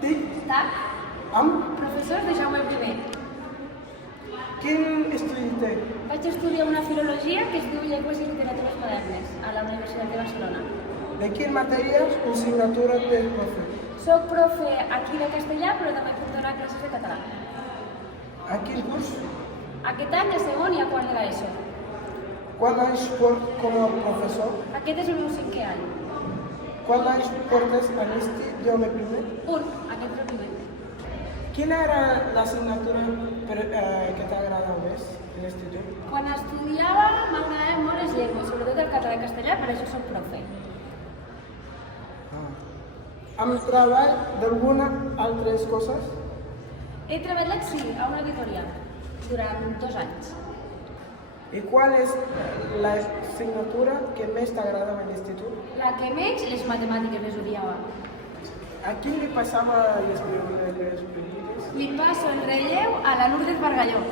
Tic-tac, professors de Jaume I. Quin estudi té? Vaig estudiar una filologia que es diu Llengües i Literatures Modernes a la Universitat de Barcelona. De quin matèries o assignatura té el profe? Soc profe aquí de castellà, però també puc donar classes de català. A quin curs? Aquest any a segon i a quart de l'ESO. Quants anys port com a professor? Aquest és el meu 5è any. Quants anys portes a l'Institut Jaume I? Aquest és el primer. Quina era l'assignatura que t'agrada més a l'institut? Quan estudiava m'agradaven molt les llengües, sobretot el català i el castellà, per això soc profe. Amb treball d'alguna altres coses? He treballat, sí, a una editorial durant 2 anys. I qual és l'assignatura que més t'agrada a l'institut? La que menys, les matemàtiques, les odiava. A quin li passava les preguntes? Li passo el relleu a la Lourdes Bargalló.